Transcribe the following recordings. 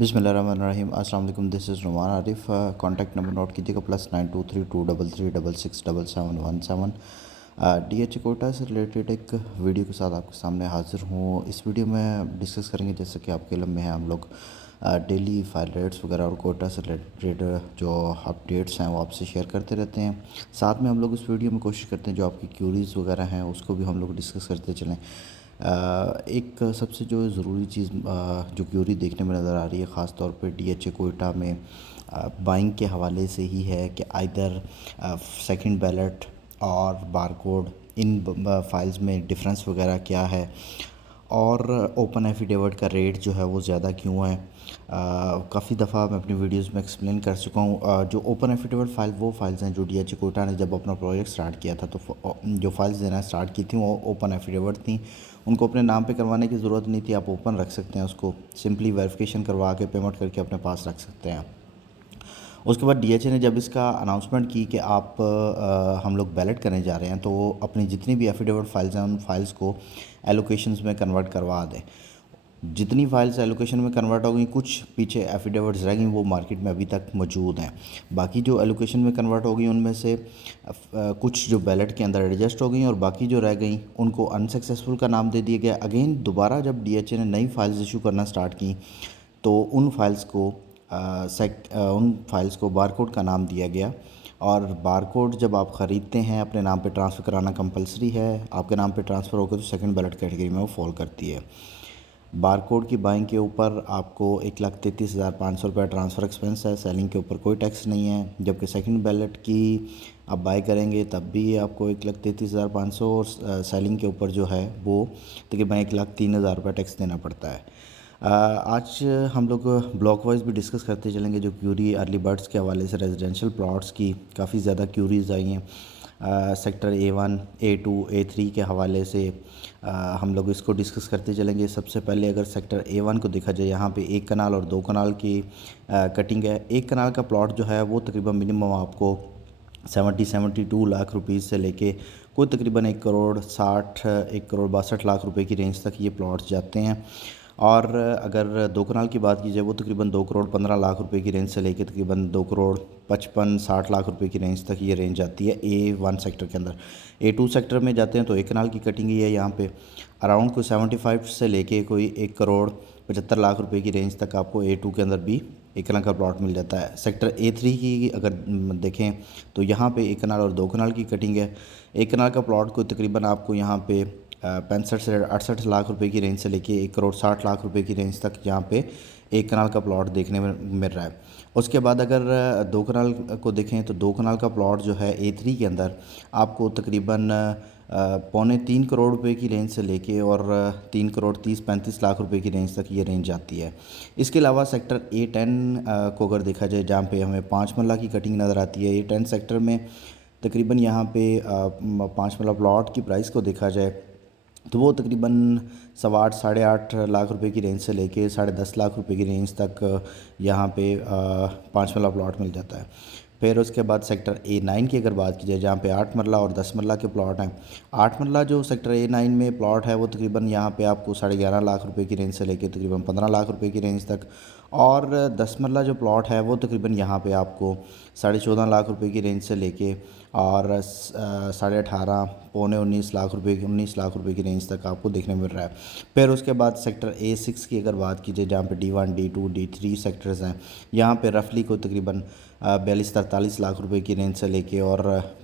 बिस्मिल्लाहिर्रहमानिर्रहीम। अस्सलाम वालेकुम। This is Numan Arif. Contact number note कीजिएगा +923233667717। DH कोटा से रिलेटेड एक वीडियो के साथ आपके सामने हाज़िर हूँ। इस वीडियो में डिस्कस करेंगे, जैसे कि आपके इल्म में है, हम लोग डेली फाइल रेट्स वगैरह और कोटा से रिलेटेड जो अपडेट्स हैं वो आपसे शेयर करते रहते हैं। साथ में हम लोग इस वीडियो में कोशिश करते हैं जो आपकी क्यूरीज़ वगैरह हैं उसको भी हम लोग डिस्कस करते चलें। एक सबसे जो ज़रूरी चीज़ जो क्यूरी देखने में नज़र आ रही है, ख़ास तौर पे DH कोयटा में बाइंग के हवाले से ही है कि आइदर सेकंड बैलेट और बारकोड, इन फाइल्स में डिफरेंस वगैरह क्या है, और ओपन एफिडेविट का रेट जो है वो ज़्यादा क्यों है। काफ़ी दफ़ा मैं अपनी वीडियोस में एक्सप्लेन कर चुका हूँ। जो ओपन एफिडेविट फ़ाइल वो फाइल्स हैं जो DH कोटा ने जब अपना प्रोजेक्ट स्टार्ट किया था, तो जो फाइल्स देना स्टार्ट की थी वो ओपन एफिडेविट थी। उनको अपने नाम पे करवाने की ज़रूरत नहीं थी, आप ओपन रख सकते हैं, उसको सिंपली वेरिफिकेशन करवा के पेमेंट करके अपने पास रख सकते हैं। उसके बाद DH ने जब इसका अनाउंसमेंट की कि आप हम लोग बैलेट करने जा रहे हैं, तो अपनी जितनी भी एफिडेविट फाइल्स हैं उन फाइल्स को एलोकेशंस में कन्वर्ट करवा दें। जितनी फाइल्स एलोकेशन में कन्वर्ट हो गई, कुछ पीछे एफिडेविट्स रह गई, वो मार्केट में अभी तक मौजूद हैं। बाकी जो एलोकेशन में कन्वर्ट हो गई उनमें से कुछ जो बैलेट के अंदर एडजस्ट हो गई और बाकी जो रह गई उनको अनसक्सेसफुल का नाम दे दिया गया। अगेन दोबारा जब DH ने नई फाइल्स इशू करना स्टार्ट की, तो उन फाइल्स को बारकोड का नाम दिया गया। और बारकोड जब आप ख़रीदते हैं, अपने नाम पे ट्रांसफ़र कराना कंपलसरी है। आपके नाम पे ट्रांसफ़र होकर तो सेकंड बैलेट कैटेगरी में वो फॉल करती है। बारकोड की बाइंग के ऊपर आपको 1,33,500 रुपये ट्रांसफ़र एक्सपेंस है। सेलिंग के ऊपर कोई टैक्स नहीं है। जबकि सेकंड बैलेट की आप बाई करेंगे तब भी आपको 1,33,500 और सेलिंग के ऊपर जो है वो तकरीबन 1,03,000 रुपये टैक्स देना पड़ता है। आज हम लोग ब्लॉक वाइज भी डिस्कस करते चलेंगे। जो क्यूरी अर्ली बर्ड्स के हवाले से रेजिडेंशियल प्लॉट्स की काफ़ी ज़्यादा क्यूरीज आई हैं। सेक्टर A1, A2, A3 के हवाले से हम लोग इसको डिस्कस करते चलेंगे। सबसे पहले अगर सेक्टर A1 को देखा जाए, यहाँ पे 1 कनाल और 2 कनाल की कटिंग है। 1 कनाल का प्लॉट जो है वो तकरीबन मिनिमम आपको 72 लाख रुपीज़ से लेके कोई तकरीबन 1,62 लाख रुपए की रेंज तक ये प्लॉट्स जाते हैं। और अगर 2 कनाल की बात की जाए, वो तकरीबन 2,15 लाख रुपए की रेंज से लेके तकरीबन 2,55-60 लाख रुपए की रेंज तक ये रेंज आती है A1 सेक्टर के अंदर। A2 सेक्टर में जाते हैं तो 1 कनाल की कटिंग ही है। यहाँ पे अराउंड कोई 75 से लेके कोई 1,75 लाख रुपए की रेंज तक आपको A2 के अंदर भी 1 कनाल का प्लॉट मिल जाता है। सेक्टर A3 की अगर देखें तो यहाँ पे 1 कनाल और 2 कनाल की कटिंग है। 1 कनाल का प्लॉट को तकरीबन आपको यहाँ पे 65 से 68 लाख रुपए की रेंज से लेके 1,60 लाख रुपए की रेंज तक यहाँ पे 1 कनाल का प्लॉट देखने में मिल रहा है। उसके बाद अगर 2 कनाल को देखें तो 2 कनाल का प्लॉट जो है A3 के अंदर आपको तकरीबन 2.25 करोड़ रुपए की रेंज से लेके और 3,30-35 लाख रुपए की रेंज तक ये रेंज आती है। इसके अलावा सेक्टर A10 को अगर देखा जाए, जहाँ पे हमें 5 मरला की कटिंग नज़र आती है। A10 सेक्टर में तकरीबन यहाँ पे 5 मरला प्लॉट की प्राइस को देखा जाए तो वो तकरीबन 8.5 साढ़े 8 लाख रुपए की रेंज से लेके 10.5 लाख रुपए की रेंज तक यहाँ पे 5 मरला प्लॉट मिल जाता है। फिर उसके बाद सेक्टर A9 की अगर बात की जाए, जहाँ पे 8 मरला और 10 मरला के प्लॉट हैं। 8 मरला जो सेक्टर A9 में प्लॉट है वो तकरीबन यहाँ पे आपको 11.5 लाख रुपए की रेंज से लेके तकरीबन 15 लाख रुपए की रेंज तक, और 10 मरला जो प्लॉट है वो तकरीबन यहाँ पे आपको 14.5 लाख रुपए की रेंज से लेके और 18.5 पौने 19 लाख रुपए की रेंज तक आपको देखने मिल रहा है। फिर उसके बाद सेक्टर A6 की अगर बात की जाए, जहाँ पे D1, D2, D3 सेक्टर्स हैं, यहाँ पे रफली को तकरीबन 42-43 लाख रुपए की रेंज से लेके और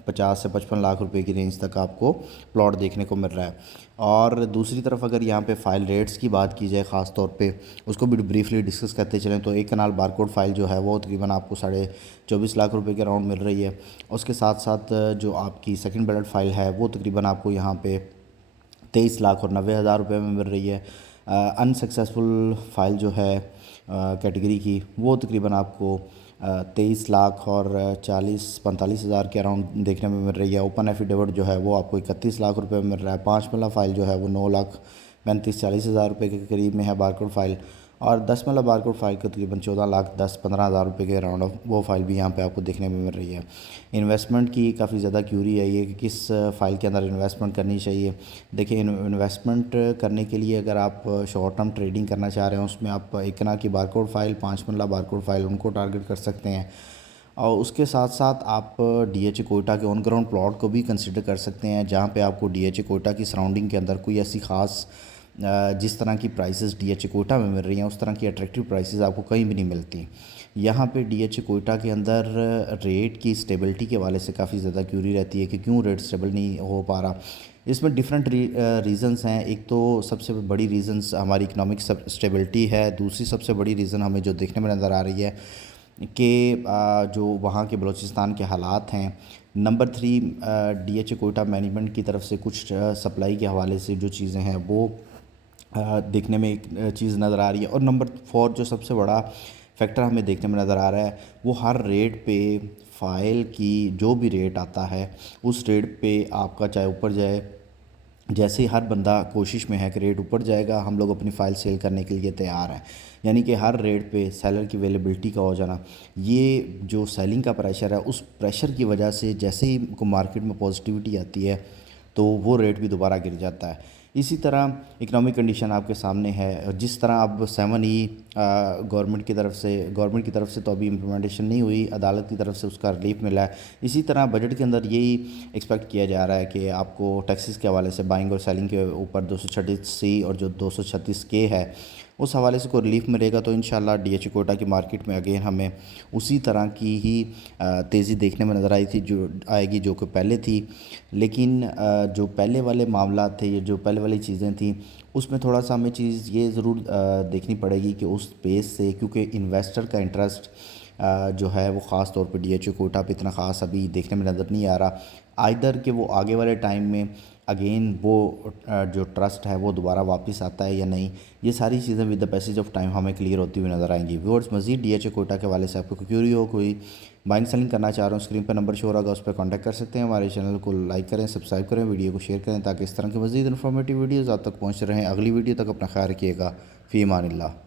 50 से 55 लाख रुपए की रेंज तक आपको प्लॉट देखने को मिल रहा है। और दूसरी तरफ अगर यहाँ पे फ़ाइल रेट्स की बात की जाए, ख़ास तौर पे उसको भी ब्रीफली डिस्कस करते चलें, तो 1 कनाल बारकोड फ़ाइल जो है वो तकरीबन आपको 24.5 लाख रुपए के अराउंड मिल रही है। उसके साथ साथ जो आपकी सेकंड बैलेट फ़ाइल है वो तकरीबन आपको यहाँ पे 23 लाख और 90 हज़ार रुपये में मिल रही है। अनसक्सेसफुल फ़ाइल जो है कैटेगरी की, वो तकरीबन आपको 23 लाख और 40-45 हज़ार के अराउंड देखने में मिल रही है। ओपन एफिडेविट जो है वो आपको 31 लाख रुपए में मिल रहा है। 5 मरला फ़ाइल जो है वो 9 लाख 35-40 हज़ार रुपये के करीब में है बारकोड फ़ाइल। और 10 वाला बारकोड फ़ाइल का तकरीबन 14,10-15,000 रुपये के राउंड ऑफ वो फ़ाइल भी यहाँ पे आपको देखने में मिल रही है। इन्वेस्टमेंट की काफ़ी ज़्यादा क्यूरी है ये कि किस फ़ाइल के अंदर इन्वेस्टमेंट करनी चाहिए। देखिए इन्वेस्टमेंट करने के लिए अगर आप शॉर्ट टर्म ट्रेडिंग करना चाह रहे हैं उसमें आप इकना की बारकोड फ़ाइल, 5 वाला बारकोड फ़ाइल उनको टारगेट कर सकते हैं। और उसके साथ साथ आप DHA कोयटा के ऑन ग्राउंड प्लॉट को भी कंसिडर कर सकते हैं, जहाँ पे आपको DHA कोयटा की सराउंडिंग के अंदर कोई ऐसी ख़ास जिस तरह की प्राइसेस DHA कोयटा में मिल रही हैं उस तरह की अट्रैक्टिव प्राइसेस आपको कहीं भी नहीं मिलती। यहाँ पे DHA कोयटा के अंदर रेट की स्टेबिलिटी के हवाले से काफ़ी ज़्यादा क्यूरी रहती है कि क्यों रेट स्टेबल नहीं हो पा रहा। इसमें डिफरेंट रीज़न्स हैं। एक तो सबसे बड़ी रीज़न्स हमारी इकनॉमिक स्टेबिलिटी है। दूसरी सबसे बड़ी रीज़न हमें जो देखने में नज़र आ रही है कि जो वहाँ के बलूचिस्तान के हालात हैं। नंबर 3 DHA कोयटा मैनेजमेंट की तरफ से कुछ सप्लाई के हवाले से जो चीज़ें हैं वो देखने में एक चीज़ नज़र आ रही है। और नंबर 4 जो सबसे बड़ा फैक्टर हमें देखने में नज़र आ रहा है वो हर रेट पे फ़ाइल की जो भी रेट आता है उस रेट पे आपका चाहे ऊपर जाए, जैसे ही हर बंदा कोशिश में है कि रेट ऊपर जाएगा हम लोग अपनी फ़ाइल सेल करने के लिए तैयार हैं। यानी कि हर रेट पे सेलर की अवेलेबिलिटी का हो जाना, ये जो सेलिंग का प्रेशर है उस प्रेशर की वजह से जैसे ही को मार्केट में पॉजिटिविटी आती है तो वो रेट भी दोबारा गिर जाता है। इसी तरह इकनॉमिक कंडीशन आपके सामने है। जिस तरह अब 7E गवर्नमेंट की तरफ से तो अभी इम्प्लीमेंटेशन नहीं हुई, अदालत की तरफ से उसका रिलीफ मिला है। इसी तरह बजट के अंदर यही एक्सपेक्ट किया जा रहा है कि आपको टैक्सेस के हवाले से बाइंग और सेलिंग के ऊपर 236C और जो 236K है उस हवाले से कोई रिलीफ मिलेगा तो इंशाल्लाह DHA कोटा की मार्केट में अगेन हमें उसी तरह की ही तेज़ी देखने में नज़र आई थी जो आएगी जो कि पहले थी। लेकिन जो पहले वाले मामला थे, ये जो पहले वाली चीज़ें थी उसमें थोड़ा सा हमें चीज़ ये ज़रूर देखनी पड़ेगी कि उस बेस से, क्योंकि इन्वेस्टर का इंटरेस्ट जो है वो ख़ास तौर पे DHA कोटा पे इतना ख़ास अभी देखने में नज़र नहीं आ रहा। आइदर कि वो आगे वाले टाइम में अगेन वो जो ट्रस्ट है वो दोबारा वापस आता है या नहीं, ये सारी चीज़ें with the passage of time हमें क्लियर होती हुई नज़र आएंगी। व्यूअर्स, मज़ीद DHA कोटा के वाले से आपको क्यूरी हो, कोई बाइंग सेलिंग करना चाह रहा हूँ, स्क्रीन पर नंबर शो होगा, उस पर कॉन्टैक्ट कर सकते हैं। हमारे चैनल को लाइक करें, सब्सक्राइब करें, वीडियो को शेयर करें ताकि इस तरह की मज़ीद इन्फॉर्मेटिव वीडियोज़ आप तक पहुँच रहें। अगली वीडियो तक अपना ख्याल रखिएगा। फ़ी अमानिल्लाह।